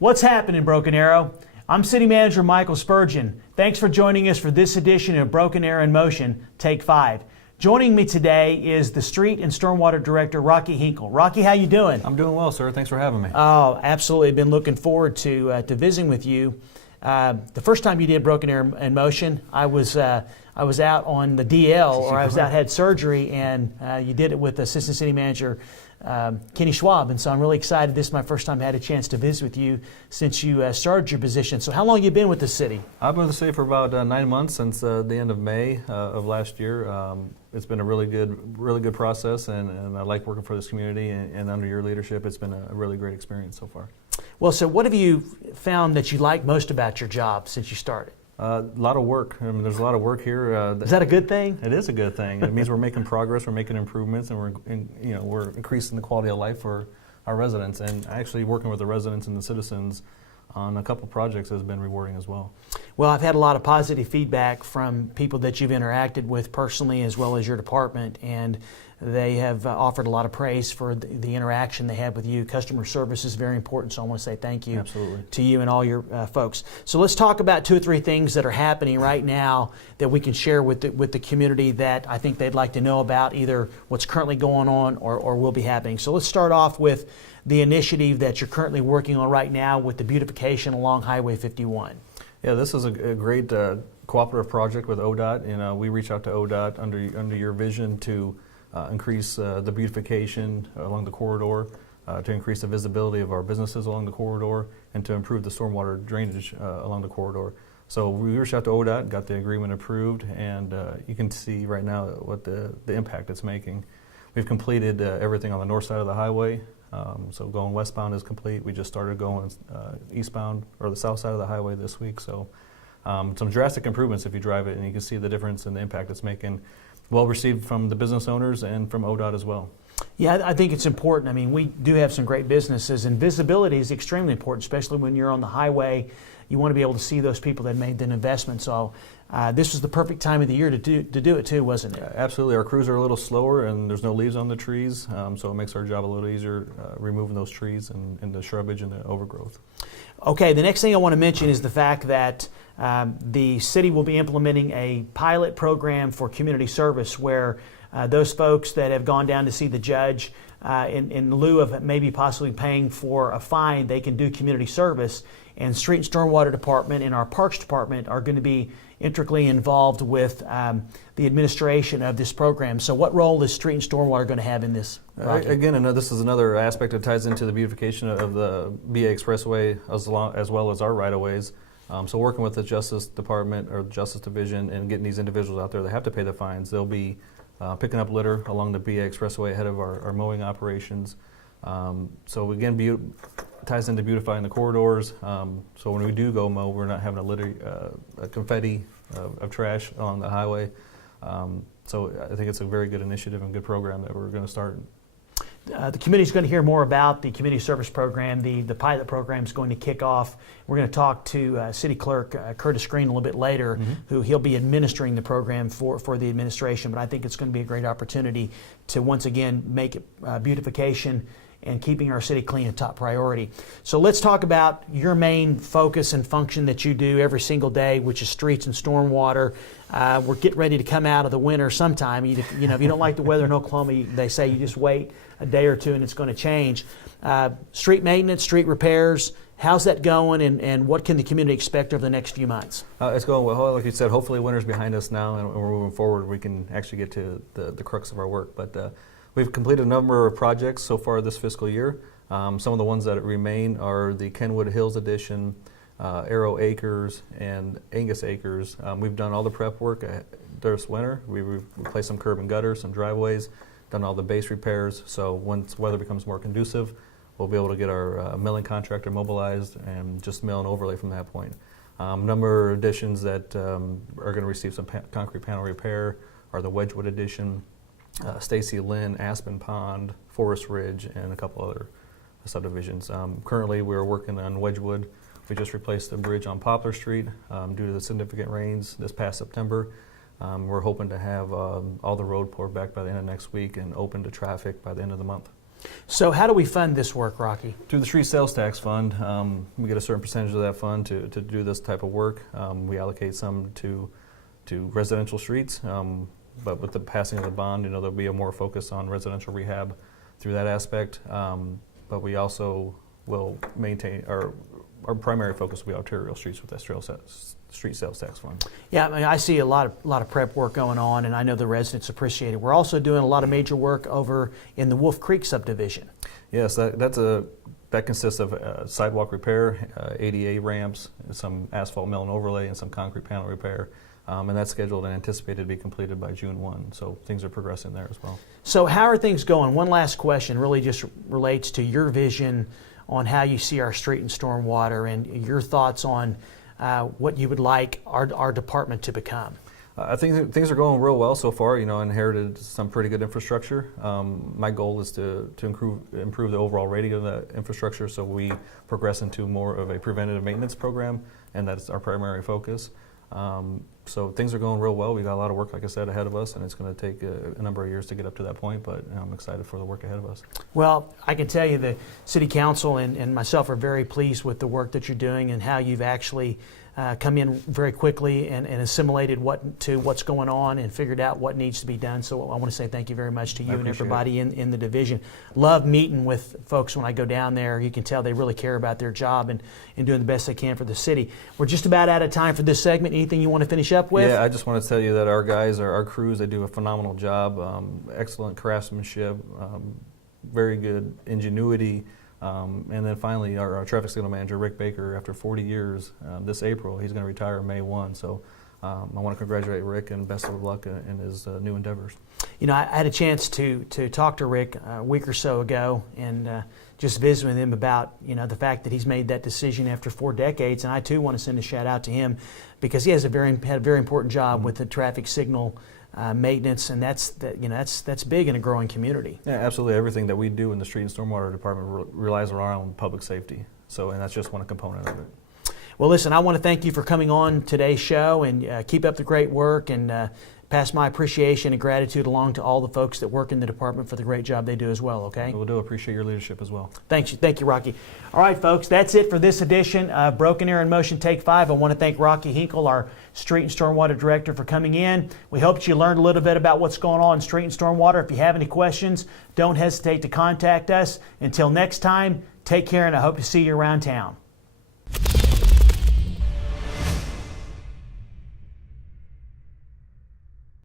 What's happening, Broken Arrow? I'm City Manager Michael Spurgeon. Thanks for joining us for this edition of Broken Arrow in Motion, Take 5. Joining me today is the Street and Stormwater Director, Rocky Henkel. Rocky, how you doing? I'm doing well, sir. Thanks for having me. Oh, absolutely. Been looking forward to visiting with you. The first time you did Broken Arrow in Motion, I was out on the DL, or I was out, had surgery, and you did it with Assistant City Manager Kenny Schwab, and so I'm really excited. This is my first time I had a chance to visit with you since you started your position. So how long have you been with the city? I've been with the city for about 9 months, since the end of May of last year. It's been a really good process, and I like working for this community, and under your leadership, it's been a really great experience so far. Well, so what have you found that you like most about your job since you started? A lot of work. I mean, there's a lot of work here. Is that a good thing? It is a good thing. It means we're making progress, we're making improvements, and we're increasing the quality of life for our residents. And actually working with the residents and the citizens on a couple projects has been rewarding as well. Well, I've had a lot of positive feedback from people that you've interacted with personally as well as your department, and they have offered a lot of praise for the interaction they had with you. Customer service is very important, so I want to say thank you to you and all your folks. So let's talk about 2 or 3 things that are happening right now that we can share with the community that I think they'd like to know about, either what's currently going on or will be happening. So let's start off with the initiative that you're currently working on right now with the beautification along Highway 51. Yeah, this is a great cooperative project with ODOT. We reach out to ODOT under your vision to increase the beautification along the corridor, to increase the visibility of our businesses along the corridor, and to improve the stormwater drainage along the corridor. So we reached out to ODOT, got the agreement approved, and you can see right now what the impact it's making. We've completed everything on the north side of the highway. So going westbound is complete. We just started going eastbound, or the south side of the highway this week. So some drastic improvements if you drive it, and you can see the difference in the impact it's making. Well received from the business owners and from ODOT as well. Yeah, I think it's important. I mean, we do have some great businesses, and visibility is extremely important, especially when you're on the highway. You want to be able to see those people that made an investment. So this was the perfect time of the year to do it too, wasn't it? Absolutely. Our crews are a little slower, and there's no leaves on the trees, so it makes our job a little easier removing those trees and the shrubage and the overgrowth. Okay, the next thing I want to mention is the fact that the city will be implementing a pilot program for community service where those folks that have gone down to see the judge, in lieu of maybe possibly paying for a fine, they can do community service. And Street and Stormwater Department and our Parks Department are going to be intricately involved with the administration of this program. So what role is Street and Stormwater going to have in this? Again, this is another aspect that ties into the beautification of the BA Expressway as well as our right-of-ways. So working with the Justice Department or the Justice Division and getting these individuals out there that have to pay the fines, they'll be picking up litter along the BA Expressway ahead of our mowing operations. So again, ties into beautifying the corridors. So when we do go mow, we're not having a confetti of trash on the highway. So I think it's a very good initiative and good program that we're going to start. The committee is going to hear more about the community service program. The pilot program is going to kick off. We're going to talk to City Clerk Curtis Green a little bit later, who he'll be administering the program for the administration. But I think it's going to be a great opportunity to once again make it beautification and keeping our city clean a top priority. So let's talk about your main focus and function that you do every single day, which is streets and stormwater. We're getting ready to come out of the winter sometime. If you don't like the weather in Oklahoma, they say you just wait a day or two and it's going to change. Street maintenance, street repairs, how's that going, and what can the community expect over the next few months? It's going well. Like you said, hopefully winter's behind us now, and we're moving forward. We can actually get to the crux of our work. But we've completed a number of projects so far this fiscal year. Some of the ones that remain are the Kenwood Hills Addition, Arrow Acres, and Angus Acres. We've done all the prep work this winter. We've replaced some curb and gutter, some driveways, done all the base repairs. So once weather becomes more conducive, we'll be able to get our milling contractor mobilized and just mill and overlay from that point. Number of additions that are going to receive some concrete panel repair are the Wedgewood Addition, Stacy Lynn, Aspen Pond, Forest Ridge, and a couple other subdivisions. Currently, we're working on Wedgewood. We just replaced the bridge on Poplar Street due to the significant rains this past September. We're hoping to have all the road poured back by the end of next week and open to traffic by the end of the month. So how do we fund this work, Rocky? Through the street sales tax fund, we get a certain percentage of that fund to do this type of work. We allocate some to residential streets, but with the passing of the bond, there'll be a more focus on residential rehab through that aspect. But we also will maintain our primary focus will be arterial streets with that street sales tax fund. Yeah, I mean, I see a lot of prep work going on, and I know the residents appreciate it. We're also doing a lot of major work over in the Wolf Creek subdivision. Yes, that consists of sidewalk repair, ADA ramps, some asphalt mill and overlay, and some concrete panel repair. And that's scheduled and anticipated to be completed by June 1. So things are progressing there as well. So how are things going? One last question really just relates to your vision on how you see our street and stormwater and your thoughts on what you would like our department to become. I think that things are going real well so far. I inherited some pretty good infrastructure. My goal is to improve the overall rating of that infrastructure, so we progress into more of a preventative maintenance program, and that's our primary focus. So things are going real well. We got a lot of work, like I said, ahead of us, and it's going to take a number of years to get up to that point, but I'm excited for the work ahead of us. Well, I can tell you the City Council and myself are very pleased with the work that you're doing and how you've actually come in very quickly and assimilated what's going on and figured out what needs to be done. So I want to say thank you very much to you and everybody in the division. Love meeting with folks when I go down there. You can tell they really care about their job and doing the best they can for the city. We're just about out of time for this segment. Anything you want to finish up with? Yeah, I just want to tell you that our guys, our crews, they do a phenomenal job. Excellent craftsmanship, very good ingenuity. And then finally, our traffic signal manager, Rick Baker, after 40 years, this April, he's going to retire May 1. So I want to congratulate Rick and best of luck in his new endeavors. I had a chance to talk to Rick a week or so ago and just visit with him about the fact that he's made that decision after 4 decades. And I too want to send a shout out to him because he has had a very important job with the traffic signal maintenance, and that's big in a growing community. Yeah, absolutely. Everything that we do in the street and stormwater department relies around public safety. And that's just one component of it. Well, listen, I want to thank you for coming on today's show, and keep up the great work, and pass my appreciation and gratitude along to all the folks that work in the department for the great job they do as well, okay? We'll appreciate your leadership as well. Thank you, Rocky. All right, folks, that's it for this edition of Broken Arrow in Motion Take 5. I want to thank Rocky Henkel, our Street and Stormwater Director, for coming in. We hope that you learned a little bit about what's going on in Street and Stormwater. If you have any questions, don't hesitate to contact us. Until next time, take care, and I hope to see you around town.